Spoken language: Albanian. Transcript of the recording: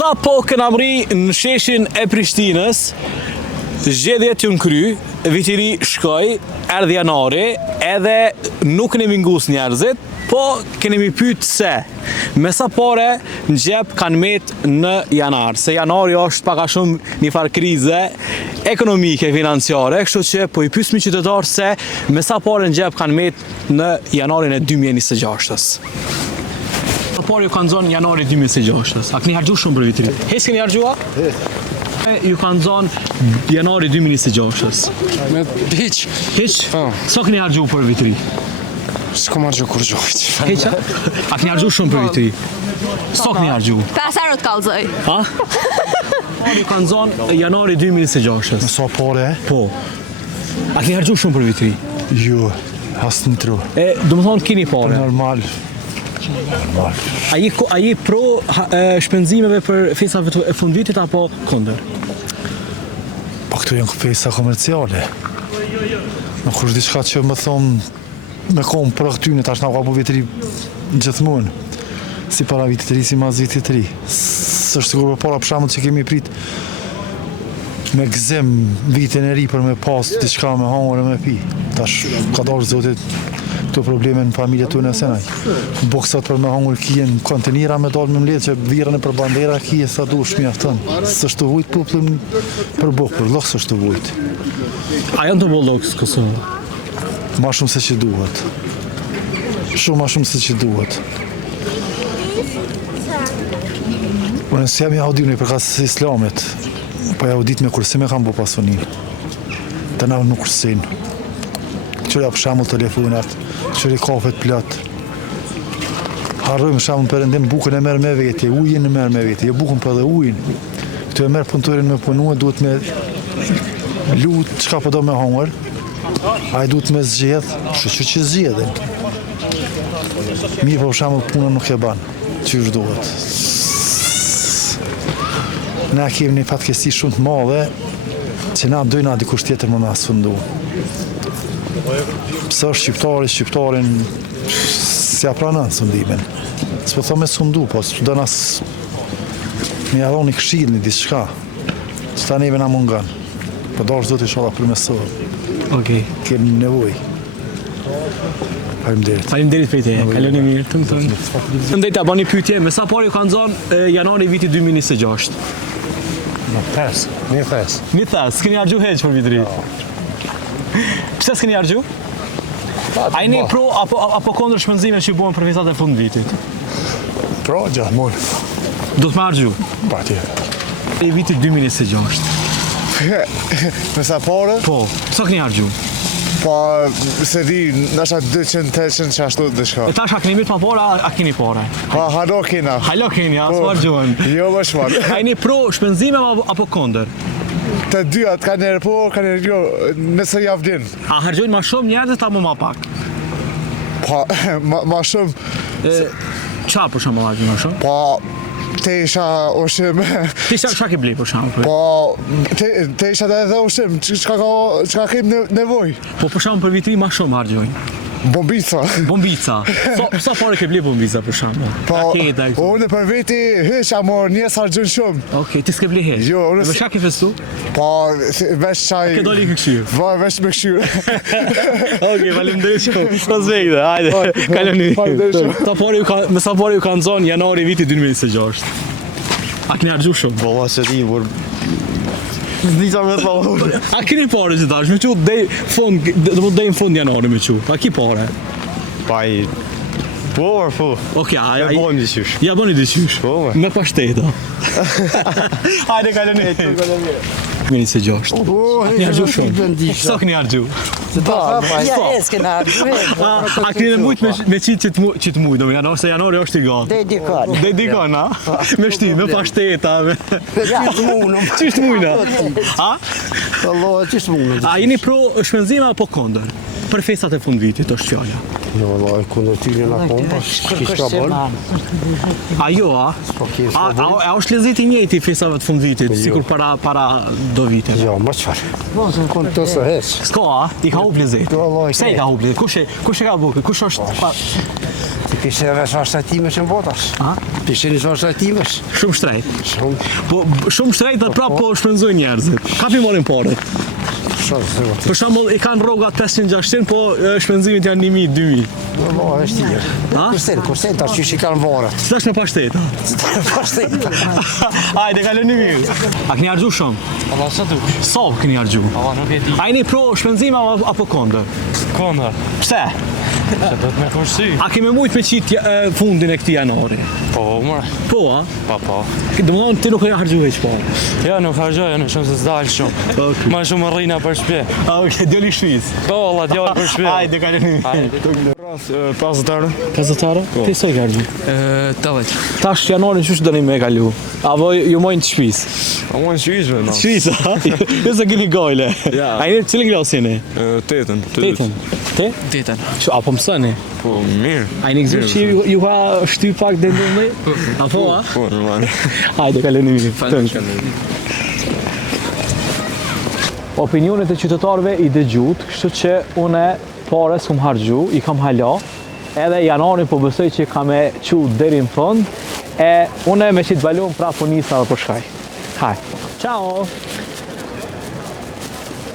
Sa po kena mri në sheshin e Prishtinës, zgjedhjet ju kry, viti ri shkoj, erdhi janari, edhe nuk kemi ngus njerëzit, po kemi pyet se me sa pare në gjep kanë met në janar, se janari është pak a shumë një farë krize ekonomike, financiare, kështu që po i pyesmi qytetarë se me sa pare në gjep kanë met në janarin e 2026-ës. Por ju kanë zonë janari 2026-ës. A keni harxhu shumë për vitin? Hes keni harxhua? Ju kanë zonë janari 2026-ës. Me hiç. Hiç? Sa keni harxhu për vitin? S'kam harxhu kur gjojt. Hiç? A keni harxhu shumë për vitin? Sa keni harxhu? 5 euro të kallzoj. Ha? Ju kanë zonë janari 2026-ës. Sa pare? Po. A keni harxhu shumë për vitin? Jo, as në tru. Do të thonë keni pare. Normal. A je pro shpenzimeve për festat e fundvitit apo kundër? Po këtu janë festa komerciale. Nuk është diçka që më thonë me kom për këtyne, tash na ka bu vitri gjithmonë. Si para vitit të ri, si mas vitit të ri. S'është sigur për para për shembull që kemi prit me gëzim vitin e ri për me pas diçka me hangër e me pi. Tash ka dalë zotit këto probleme në familje të në senaj. Boksat për me hangër kien kontenira me dalë me mletë që virën e për bandera kije sa du shmjaftën. Së shtë vujt popullin për bukë, për lokë së shtë vujt. A janë të bo lokës Kosovë? Ma shumë se që duhet. Shumë ma shumë se që duhet. Unë nësë jam jahudin e përkas islamit, po jahudit me kursime kam bo pasunin. Të na nuk kursin. Qëra për shamull telefonat, qëri kafet plot. Harrojmë shamull përëndim bukën e merë me veti, ujin e merë me veti, jo bukën për dhe ujin. Këtu e merë punëtorin me punu, duhet me lutë qka për do me hongër, a i duhet me zgjedh, që zgjedhin. Mirë për shamull puna nuk e banë, që është duhet. Na kemi një fatkesi shumë të madhe, që na dojna dikush tjetër më nasë fundu. Pësë është shqiptarin si a pranan sundimin. S'po thome sundu, po s'do nas me jadon një këshil një diçka. S'ta neve na mungan. Po do është do t'i shala përmesor. Okej. Kemi nevoj. Faleminderit. Faleminderit për te, kaloni mirë, të më ndajta, bani pyetje, me sa pare ju kanë zonë janari viti 2026? Një thes. Një thes, s'keni harxhu heq për vitri? Pse s'keni harxhu? A jeni pro apo kundër shpenzimeve që buhen për festat e fundvitit? Pro, gjithmonë. Do të më harxhu? Pa tjetër. E viti 2026. Me sa pare? Po, sa keni harxhu? Po, se di, nasha 200-300 që ashtu dhe shka. E tash a keni mirë pa pare, a keni pare? Halo kena. Halo keni, a s'u harxhuan? Jo më shmarë. A jeni pro shpenzimeve apo kundër? Të dyat, ka njerë po, ka njerë jo, nëse javdin. A harxhojnë ma shumë njerëzit apo ma pak? Po, ma shumë. Qa për shumë harxhojnë ma shumë? Po, te isha ushim. Ti qa ke blej për shumë? Po, te isha dhe ushim, qka kem nevoj. Po për shumë për vitri ma shumë harxhojnë? Bombica. Bombica. Sa pare ke blej bombica për shumë? Po, unë për viti hysh, amor, njës harxhojnë shumë. Okej, ti s'ke blej heq? Jo, unë... Dhe qa ke festu? Po, vesh qaj... Ke doli këkshirë? Po, vesh me këshirë. Okej, faleminderit shumë. Pas vejde, hajde, kaloni. Me sa pare ju kanë zonë janari viti 2026? A keni harxhu shumë? Po, se ti, por... S'disa me thonë. A keni pare që tash, me që dej në fund janari me që? A ki pare? Pa i... Po, po. Okej, Ja bojmë dishysh. Ja bëni dishysh? Po, me pashteta. Hajde, kaloni. 2026. Keni harxhu shumë? Sa keni harxhu? Ja, s'kena harxhu. A keni mujt me qitë që të mujt, se janari është i gatë? Dej dikon. Dej dikon, a? Me shti, me pashteta, me... Qishtë munëm. Qishtë mujna? A? Allah, qishtë munëm. A jeni pro shpenzime apo kondër? Për festat e fundvitit është fjalla. Jo, Allah, kundër ty në kompa, kishka bënë. A jo, a? A është lezit i njëjti festave të fundvitit, sikur para do vite? Jo, më qëfar. Të së heq. S'ka, a? I ka hup lezit? Pse i ka hup lezit? Kush e ka bukë? Kush është... Pishe dhe shvashtratimesh në botash. A? Pishe një shvashtratimesh. Shumë shtrejt. Shumë. Po shumë shtrejt dhe prap po shpenzojnë njerëzit. Ka pi morin parët. Për shembull i kanë rrogat 500-600, po shpenzimit janë 1000, 2000. Allah, është tjerë. Kursen, tash që i kanë varët. S'tash në pashtet. Pashtet. Hajde, kaloni mirë. A keni harxhu shumë? Allah sa duk. Sa keni harxhu? Allah nuk e di. A jeni pro shpenzim apo kondër? Kondër. Pse? Se do të me kursy. A kemi mujt me qitë fundin e këtij janari? Po, mërë. Po, a? Po. Domethënë ti nuk e harxhu hiç parë. Ja, nuk hargjoj, në shumë se s'dalë shumë. Okej. Ma shumë rrina për shpje. A, okej, djali shpiz. Po, Allah, djallë për shpje. Hajde, kaloni mirë. 50 euro. Gazetare? Ti sa i ke harxhu? 80. Tash janarin çu doni me kalu? Apo ju mojnë të shtëpis? A mojnë shqyshme, no. Shisa? Jo se keni gojle. Ja. A jeni cilin klas jeni? 8. Tetën. Te? 8. Ço apo mësoni? Po, mirë. A jeni gjetur që ju ka shty pak deri në Apo a? Po, normal. Hajde kaloni mirë. Opinionet e qytetarëve i dëgjut, kështu që une pare s'kum harxhu, i kam hala, edhe janarin po besoj që ka me qu deri në fund, e une me qitë balon pra po nisa dhe po shkaj. Haj. Ciao!